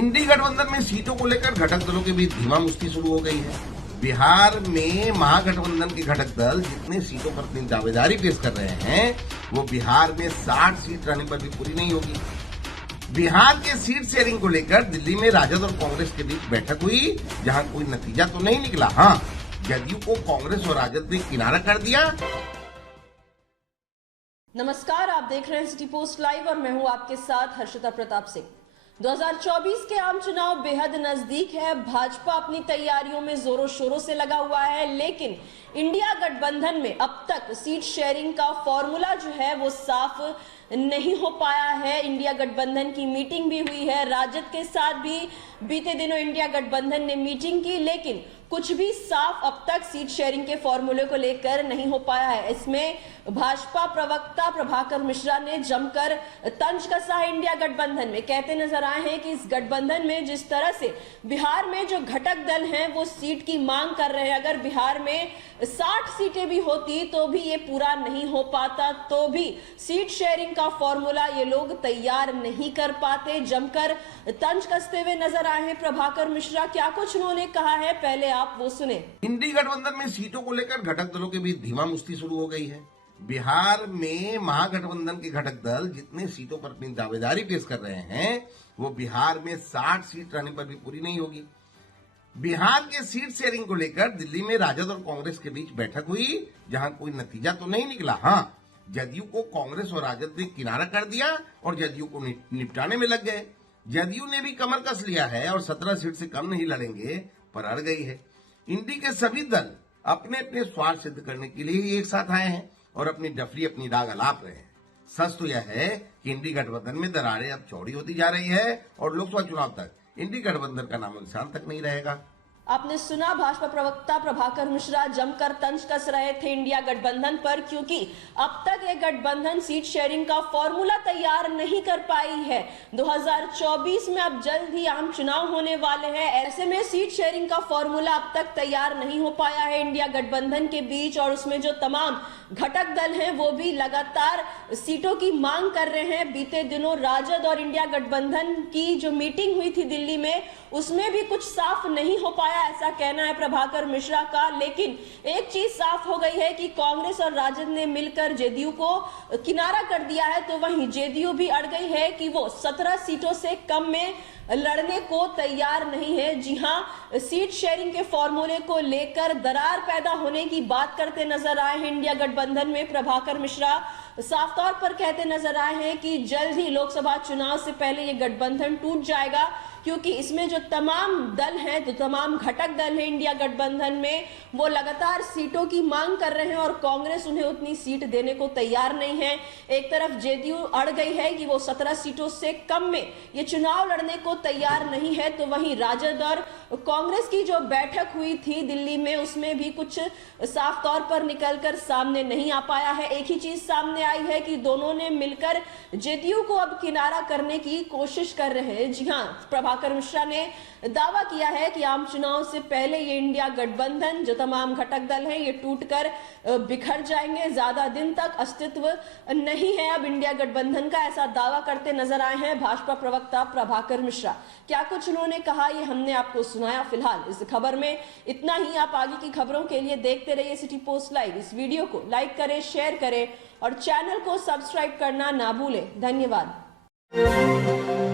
इंडी गठबंधन में सीटों को लेकर घटक दलों के बीच धीमा मुश्ती शुरू हो गई है। बिहार में महागठबंधन के घटक दल जितने सीटों पर अपनी दावेदारी पेश कर रहे हैं, वो बिहार में 60 सीट रहने पर भी पूरी नहीं होगी। बिहार के सीट शेयरिंग को लेकर दिल्ली में राजद और कांग्रेस के बीच बैठक हुई, जहां कोई नतीजा तो नहीं निकला। हाँ, जदयू को कांग्रेस और राजद ने किनारा कर दिया। नमस्कार, आप देख रहे हैं सिटी पोस्ट लाइव और मैं हूं आपके साथ हर्षिता प्रताप सिंह। 2024 के आम चुनाव बेहद नजदीक है। भाजपा अपनी तैयारियों में जोरों शोरों से लगा हुआ है, लेकिन इंडिया गठबंधन में अब तक सीट शेयरिंग का फॉर्मूला जो है वो साफ नहीं हो पाया है। इंडिया गठबंधन की मीटिंग भी हुई है, राजद के साथ भी बीते दिनों इंडिया गठबंधन ने मीटिंग की, लेकिन कुछ भी साफ अब तक सीट शेयरिंग के फॉर्मूले को लेकर नहीं हो पाया है। इसमें भाजपा प्रवक्ता प्रभाकर मिश्रा ने जमकर तंज कसा है इंडिया गठबंधन में। कहते नजर आए हैं कि इस गठबंधन में जिस तरह से बिहार में जो घटक दल हैं वो सीट की मांग कर रहे हैं, अगर बिहार में 60 सीटें भी होती तो भी ये पूरा नहीं हो पाता, तो भी सीट शेयरिंग का फॉर्मूला ये लोग तैयार नहीं कर पाते। जमकर तंज कसते हुए नजर आए हैं प्रभाकर मिश्रा। क्या कुछ उन्होंने कहा है, पहले आप वो सुने। इंडी गठबंधन में सीटों को लेकर घटक दलों के बीच धीमा मुश्ती शुरू हो गई है। बिहार में महागठबंधन के घटक दल जितने सीटों पर अपनी दावेदारी पेश कर रहे हैं, वो बिहार में 60 सीट रहने पर भी पूरी नहीं होगी। बिहार के सीट शेयरिंग को लेकर दिल्ली में राजद और कांग्रेस के बीच बैठक हुई, जहां कोई नतीजा तो नहीं निकला। हाँ, जदयू को कांग्रेस और राजद ने किनारा कर दिया और जदयू को निपटाने में लग गए। जदयू ने भी कमर कस लिया है और 17 सीट से कम नहीं लड़ेंगे पर अड़ गई है। इंडी के सभी दल अपने अपने स्वार्थ सिद्ध करने के लिए ही एक साथ आए हैं और अपनी डफली अपनी दाग अलाप रहे हैं। सच तो यह है कि इंडी गठबंधन में दरारें अब चौड़ी होती जा रही है और लोकसभा चुनाव तक इंडी गठबंधन का नामो निशान तक नहीं रहेगा। आपने सुना, भाजपा प्रवक्ता प्रभाकर मिश्रा जमकर तंज कस रहे थे इंडिया गठबंधन पर, क्योंकि अब तक ये गठबंधन सीट शेयरिंग का फॉर्मूला तैयार नहीं कर पाई है। 2024 में अब जल्द ही आम चुनाव होने वाले हैं, ऐसे में सीट शेयरिंग का फॉर्मूला अब तक तैयार नहीं हो पाया है इंडिया गठबंधन के बीच, और उसमें जो तमाम घटक दल हैं वो भी लगातार सीटों की मांग कर रहे हैं। बीते दिनों राजद और इंडिया गठबंधन की जो मीटिंग हुई थी दिल्ली में, उसमें भी कुछ साफ नहीं हो पाया, ऐसा कहना है प्रभाकर मिश्रा का। लेकिन एक चीज साफ हो गई है कि कांग्रेस और राजद ने मिलकर जेडीयू को किनारा कर दिया है, तो वहीं जेडीयू भी अड़ गई है कि वो 17 सीटों से कम में लड़ने को तैयार नहीं है। जी हां, सीट शेयरिंग के फॉर्मूले को लेकर दरार पैदा होने की बात करते नजर आए हैं इंडिया गठबंधन में प्रभाकर मिश्रा। साफ तौर पर कहते नजर आए हैं कि जल्द ही लोकसभा चुनाव से पहले ये गठबंधन टूट जाएगा, क्योंकि इसमें जो तमाम दल हैं, जो तमाम घटक दल हैं इंडिया गठबंधन में, वो लगातार सीटों की मांग कर रहे हैं और कांग्रेस उन्हें उतनी सीट देने को तैयार नहीं है। एक तरफ जेडीयू अड़ गई है कि वो 17 सीटों से कम में ये चुनाव लड़ने को तैयार नहीं है, तो वहीं राजद और कांग्रेस की जो बैठक हुई थी दिल्ली में, उसमें भी कुछ साफ तौर पर निकलकर सामने नहीं आ पाया है। एक ही चीज सामने आई है कि दोनों ने मिलकर जेडीयू को अब किनारा करने की कोशिश कर रहे हैं। जी हाँ, प्रभाकर मिश्रा ने दावा किया है कि आम चुनाव से पहले ये इंडिया गठबंधन, जो तमाम घटक दल हैं, ये टूटकर बिखर जाएंगे। ज्यादा दिन तक अस्तित्व नहीं है अब इंडिया गठबंधन का, ऐसा दावा करते नजर आए हैं भाजपा प्रवक्ता प्रभाकर मिश्रा। क्या कुछ उन्होंने कहा, ये हमने आपको सुनाया। फिलहाल इस खबर में इतना ही। आप आगे की खबरों के लिए देखते रहिए सिटी पोस्ट लाइव। इस वीडियो को लाइक करें, शेयर करें और चैनल को सब्सक्राइब करना ना भूलें। धन्यवाद।